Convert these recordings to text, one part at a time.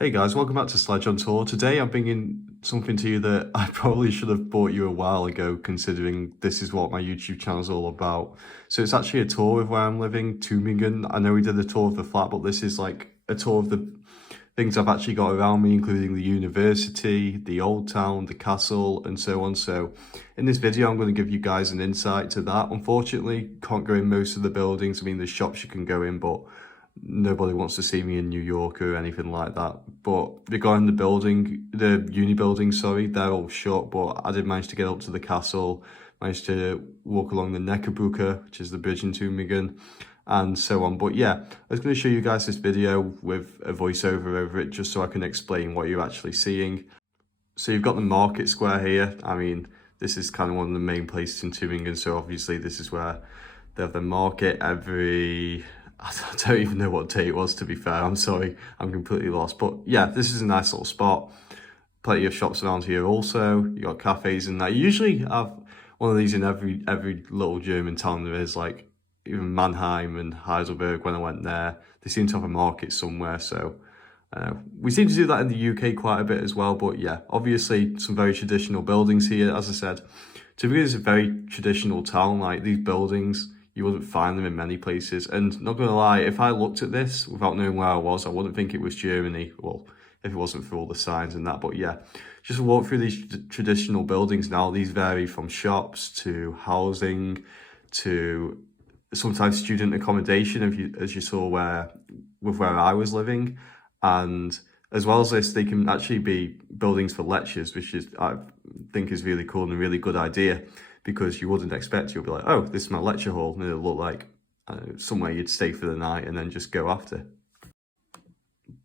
Hey guys, welcome back to Sledge on Tour. Today I'm bringing something to you that I probably should have bought you a while ago, considering this is what my YouTube channel is all about. So it's actually a tour of where I'm living, Tübingen. I know we did a tour of the flat, but this is like a tour of the things I've actually got around me, including the university, the old town, the castle, and so on. So in this video, I'm going to give you guys an insight to that. Unfortunately, can't go in most of the buildings. I mean, there's shops you can go in, but nobody wants to see me in New York or anything like that. But regarding the uni building, sorry, they're all shut, but I did manage to get up to the castle, managed to walk along the Neckar, which is the bridge in Tübingen, and so on. But yeah, I was going to show you guys this video with a voiceover over it, just so I can explain what you're actually seeing. So you've got the market square here. I mean, this is kind of one of the main places in Tübingen, so obviously this is where they have the market every... I don't even know what day it was, to be fair. I'm sorry, I'm completely lost. But yeah, this is a nice little spot. Plenty of shops around here also. You got cafes and that. You usually have one of these in every little German town there is, like even Mannheim and Heidelberg. When I went there, they seem to have a market somewhere. So we seem to do that in the UK quite a bit as well. But yeah, obviously some very traditional buildings here. As I said, Tübingen is a very traditional town. Like these buildings, you wouldn't find them in many places. And not gonna lie, if I looked at this without knowing where I was, I wouldn't think it was Germany. Well, if it wasn't for all the signs and that. But yeah, just walk through these traditional buildings now. These vary from shops to housing to sometimes student accommodation, as you saw where I was living. And as well as this, they can actually be buildings for lectures, which is, I think, is really cool and a really good idea, because you wouldn't expect. You'll be like, oh, this is my lecture hall, and it'll look like somewhere you'd stay for the night and then just go after.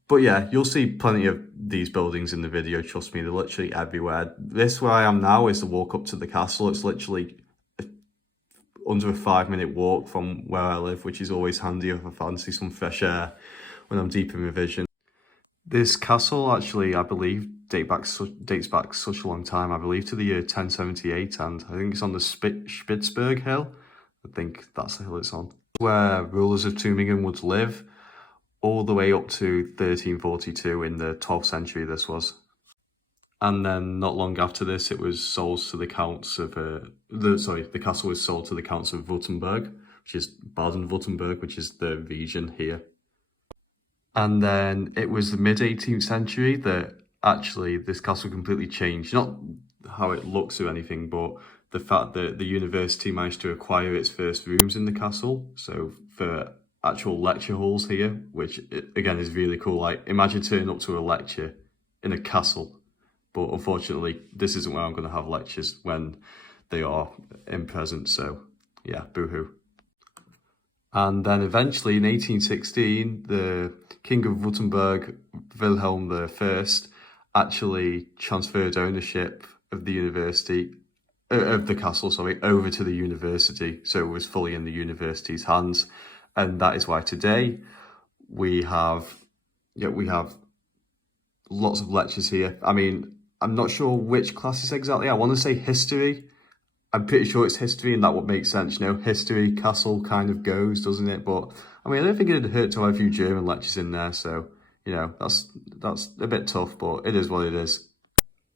But yeah, you'll see plenty of these buildings in the video, trust me, they're literally everywhere. This, where I am now, is the walk up to the castle. It's literally under a 5-minute walk from where I live, which is always handy if I fancy some fresh air when I'm deep in revision. This castle actually, I believe, dates back such a long time, I believe to the year 1078, and I think it's on the Spitzberg Hill. I think that's the hill it's on. Where rulers of Tübingen would live, all the way up to 1342 in the 12th century this was. And then not long after this, it was sold to the counts of, the castle was sold to the counts of Württemberg, which is Baden-Württemberg, which is the region here. And then it was the mid-18th century that actually this castle completely changed. Not how it looks or anything, but the fact that the university managed to acquire its first rooms in the castle. So for actual lecture halls here, which again is really cool. Like, imagine turning up to a lecture in a castle. But unfortunately, this isn't where I'm going to have lectures when they are in present. So yeah, boo-hoo. And then eventually in 1816, the King of Württemberg, Wilhelm I, actually transferred ownership of the castle, over to the university. So it was fully in the university's hands. And that is why today we have lots of lectures here. I mean, I'm not sure which classes exactly. I want to say history. I'm pretty sure it's history, and that would make sense. You know, history, castle kind of goes, doesn't it? But I mean, I don't think it'd hurt to have a few German lectures in there. So, you know, that's a bit tough, but it is what it is.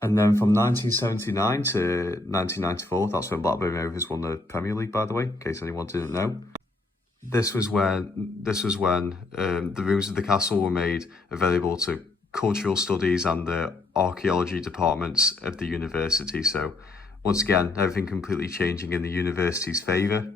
And then from 1979 to 1994, that's when Blackburn Rovers won the Premier League, by the way, in case anyone didn't know. This was when the rooms of the castle were made available to cultural studies and the archaeology departments of the university. So once again, everything completely changing in the university's favour.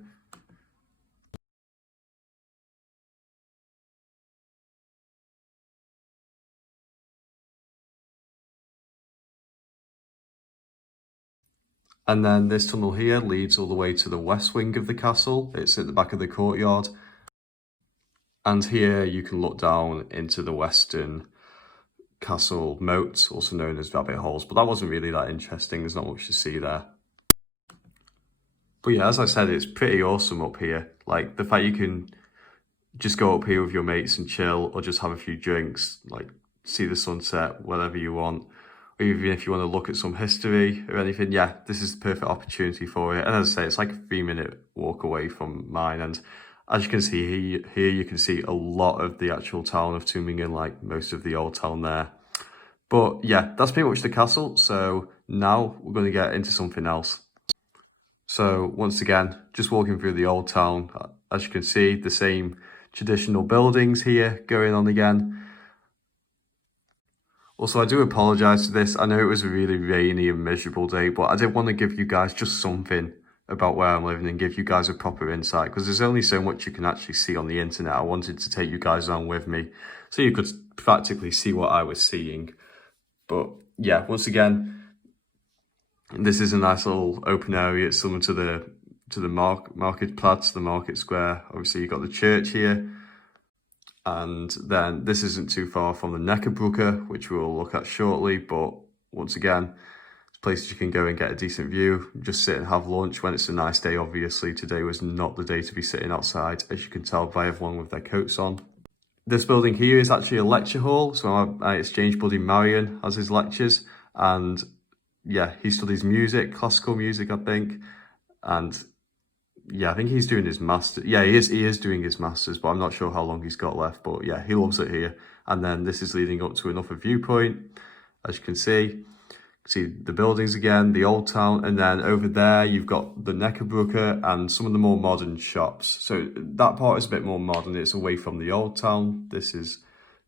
And then this tunnel here leads all the way to the west wing of the castle. It's at the back of the courtyard. And here you can look down into the western castle moat, also known as rabbit holes. But that wasn't really that interesting. There's not much to see there. But yeah, as I said, it's pretty awesome up here. Like, the fact you can just go up here with your mates and chill, or just have a few drinks, like see the sunset, whatever you want. Or even if you want to look at some history or anything, yeah, this is the perfect opportunity for it. And as I say, it's like a 3-minute walk away from mine. And As you can see here you can see a lot of the actual town of Tübingen, like most of the old town there. But yeah, that's pretty much the castle. So now we're going to get into something else. So once again, just walking through the old town, as you can see, the same traditional buildings here going on again. Also, I do apologise for this. I know it was a really rainy and miserable day, but I did want to give you guys just something about where I'm living and give you guys a proper insight, because there's only so much you can actually see on the internet. I wanted to take you guys on with me so you could practically see what I was seeing. But yeah, once again, this is a nice little open area. It's similar to the marketplatz, the market square. Obviously, you've got the church here. And then this isn't too far from the Neckar, which we'll look at shortly. But once again, it's places you can go and get a decent view. Just sit and have lunch when it's a nice day. Obviously, today was not the day to be sitting outside, as you can tell by everyone with their coats on. This building here is actually a lecture hall. So my exchange buddy Marion has his lectures, and yeah, he studies music, classical music, I think. And yeah, I think he's doing his master. Yeah, he is doing his masters, but I'm not sure how long he's got left. But yeah, he loves it here. And then this is leading up to another viewpoint, as you can see. See the buildings again, the old town, and then over there you've got the Neckar and some of the more modern shops. So that part is a bit more modern. It's away from the old town. This is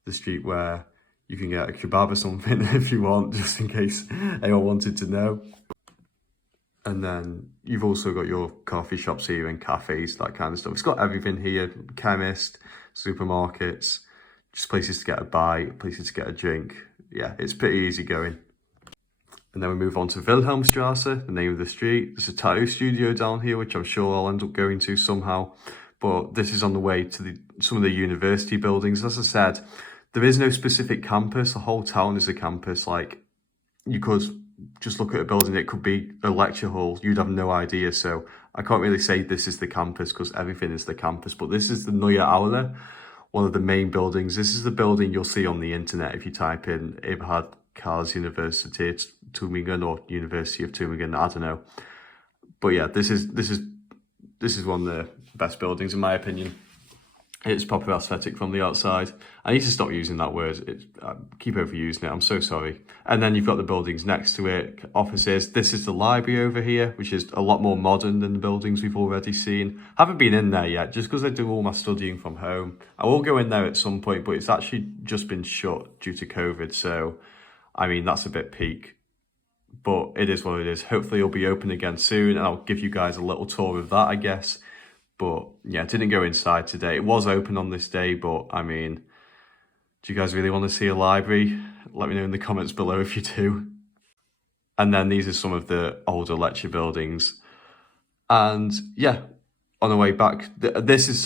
the street where you can get a kebab or something if you want, just in case anyone wanted to know. And then you've also got your coffee shops here and cafes, that kind of stuff. It's got everything here: chemist, supermarkets, just places to get a bite, places to get a drink. Yeah, it's pretty easy going. And then we move on to Wilhelmstrasse, the name of the street. There's a tattoo studio down here, which I'm sure I'll end up going to somehow. But this is on the way to some of the university buildings. As I said, there is no specific campus. The whole town is a campus. Like, you could just look at a building, it could be a lecture hall, you'd have no idea. So I can't really say this is the campus, because everything is the campus. But this is the Neue Aule, one of the main buildings. This is the building you'll see on the internet if you type in Eberhard Karls University Tübingen or University of Tübingen, I don't know. But yeah, this is one of the best buildings in my opinion. It's proper aesthetic from the outside. I need to stop using that word. I keep overusing it. I'm so sorry. And then you've got the buildings next to it, offices. This is the library over here, which is a lot more modern than the buildings we've already seen. Haven't been in there yet, just because I do all my studying from home. I will go in there at some point, but it's actually just been shut due to COVID. So, I mean, that's a bit peak. But it is what it is. Hopefully it'll be open again soon, and I'll give you guys a little tour of that, I guess. But yeah, didn't go inside today. It was open on this day, but I mean, do you guys really want to see a library? Let me know in the comments below if you do. And then these are some of the older lecture buildings. And yeah, on the way back, this is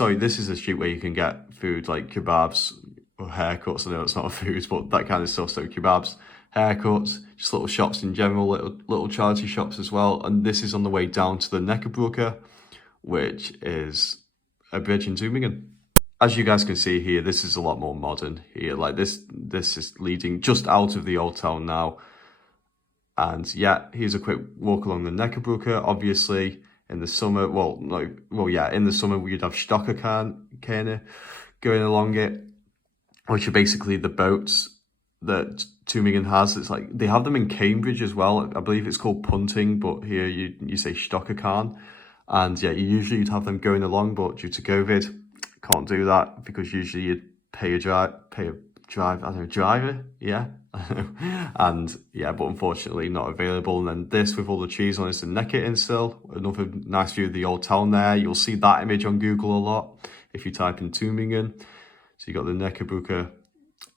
a street where you can get food like kebabs or haircuts. I know it's not a food, but that kind of stuff. So kebabs, haircuts, just little shops in general, little charity shops as well. And this is on the way down to the Neckar, which is a bridge in Tübingen. As you guys can see here, this is a lot more modern here. Like this is leading just out of the old town now. And yeah, here's a quick walk along the Neckar. Obviously, in the summer, in the summer we'd have Stockerkähne going along it, which are basically the boats that Tübingen has. It's like they have them in Cambridge as well. I believe it's called punting, but here you say Stockerkähne. And yeah, you'd have them going along, but due to COVID, can't do that, because usually you'd pay a driver, yeah. And yeah, but unfortunately not available. And then this with all the trees on is the Neckar, another nice view of the old town there. You'll see that image on Google a lot if you type in Tübingen. So you got the Neckar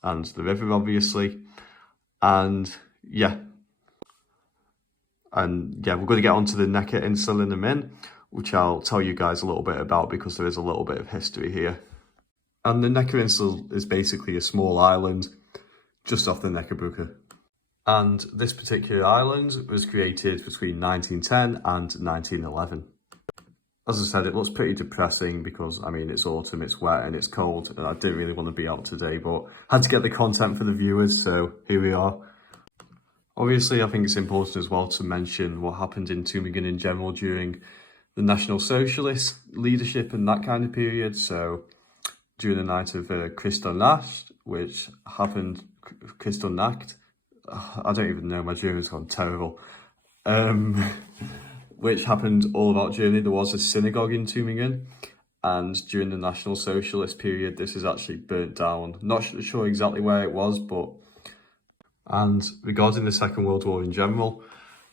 and the river, obviously. And yeah, we're going to get onto the Neckar in a minute, which I'll tell you guys a little bit about, because there is a little bit of history here. And the Neckar is basically a small island just off the Neckar. And this particular island was created between 1910 and 1911. As I said, it looks pretty depressing because, I mean, it's autumn, it's wet and it's cold, and I didn't really want to be out today, but had to get the content for the viewers, so here we are. Obviously, I think it's important as well to mention what happened in Tübingen in general during the National Socialist leadership in that kind of period. So during the night of Kristallnacht, which happened, Kristallnacht, I don't even know, my German's gone terrible, which happened all about Germany. There was a synagogue in Tübingen, and during the National Socialist period, this is actually burnt down. Not sure exactly where it was, but... And regarding the Second World War in general,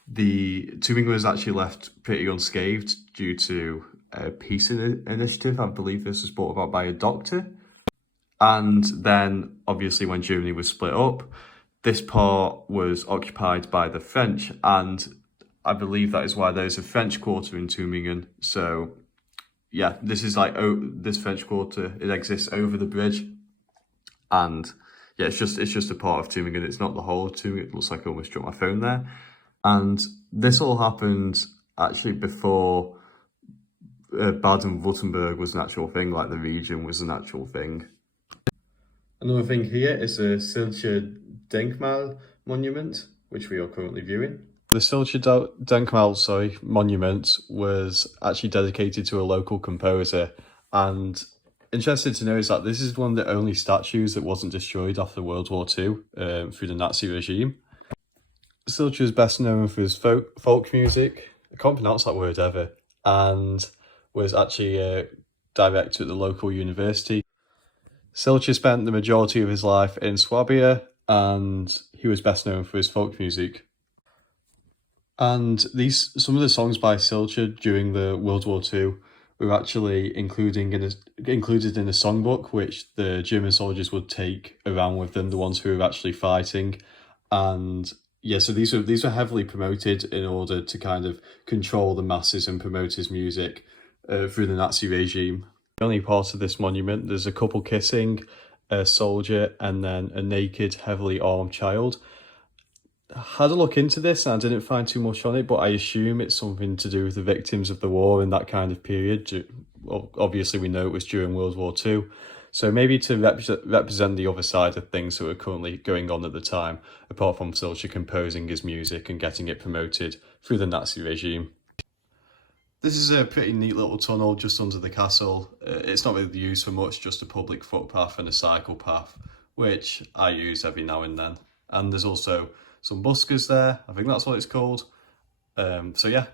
the Tübingen was actually left pretty unscathed due to a peace initiative. I believe this was brought about by a doctor. And then, obviously, when Germany was split up, this part was occupied by the French, and I believe that is why there's a French quarter in Tübingen. So, yeah, this is like, this French quarter, it exists over the bridge, and yeah, it's just a part of Tübingen. It's not the whole of Tübingen. It looks like I almost dropped my phone there. And this all happened actually before Baden-Württemberg was an actual thing, like the region was an actual thing. Another thing here is the Silche Denkmal monument, which we are currently viewing. The Silche Denkmal, monument was actually dedicated to a local composer, and interesting to know is that this is one of the only statues that wasn't destroyed after World War II through the Nazi regime. Silche is best known for his folk music, I can't pronounce that word ever, and was actually a director at the local university. Silche spent the majority of his life in Swabia, and he was best known for his folk music. And some of the songs by Silche during the World War II were actually included in a songbook, which the German soldiers would take around with them, the ones who were actually fighting. And yeah, so these were heavily promoted in order to kind of control the masses and promote his music through the Nazi regime. The only part of this monument, there's a couple kissing, a soldier, and then a naked, heavily armed child. I had a look into this and I didn't find too much on it, but I assume it's something to do with the victims of the war in that kind of period. Well, obviously, we know it was during World War II. So maybe to represent the other side of things that were currently going on at the time, apart from Silche composing his music and getting it promoted through the Nazi regime. This is a pretty neat little tunnel just under the castle. It's not really used for much, just a public footpath and a cycle path, which I use every now and then. And there's also some buskers there, I think that's what it's called. So yeah.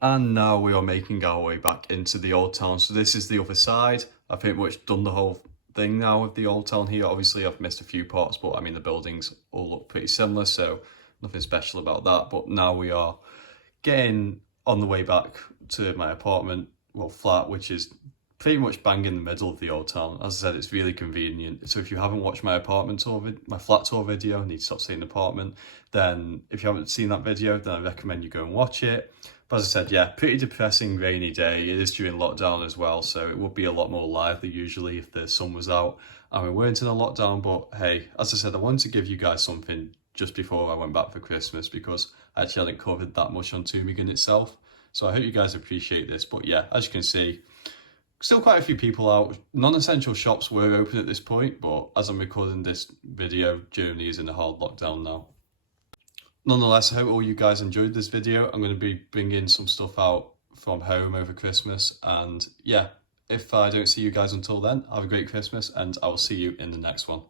And now we are making our way back into the old town. So this is the other side. I've pretty much done the whole thing now with the old town here. Obviously I've missed a few parts, but I mean the buildings all look pretty similar, so nothing special about that. But now we are getting on the way back to my apartment, well, flat, which is pretty much bang in the middle of the old town. As I said, it's really convenient. So if you haven't watched my my flat tour video, I need to stop saying apartment, then if you haven't seen that video, then I recommend you go and watch it. But as I said, yeah, pretty depressing rainy day. It is during lockdown as well, so it would be a lot more lively usually if the sun was out and we weren't in a lockdown. But hey, as I said, I wanted to give you guys something just before I went back for Christmas, because I actually hadn't covered that much on Tübingen itself. So I hope you guys appreciate this. But yeah, as you can see, still quite a few people out. Non-essential shops were open at this point, but as I'm recording this video, Germany is in a hard lockdown now. Nonetheless, I hope all you guys enjoyed this video. I'm going to be bringing some stuff out from home over Christmas. And yeah, if I don't see you guys until then, have a great Christmas and I will see you in the next one.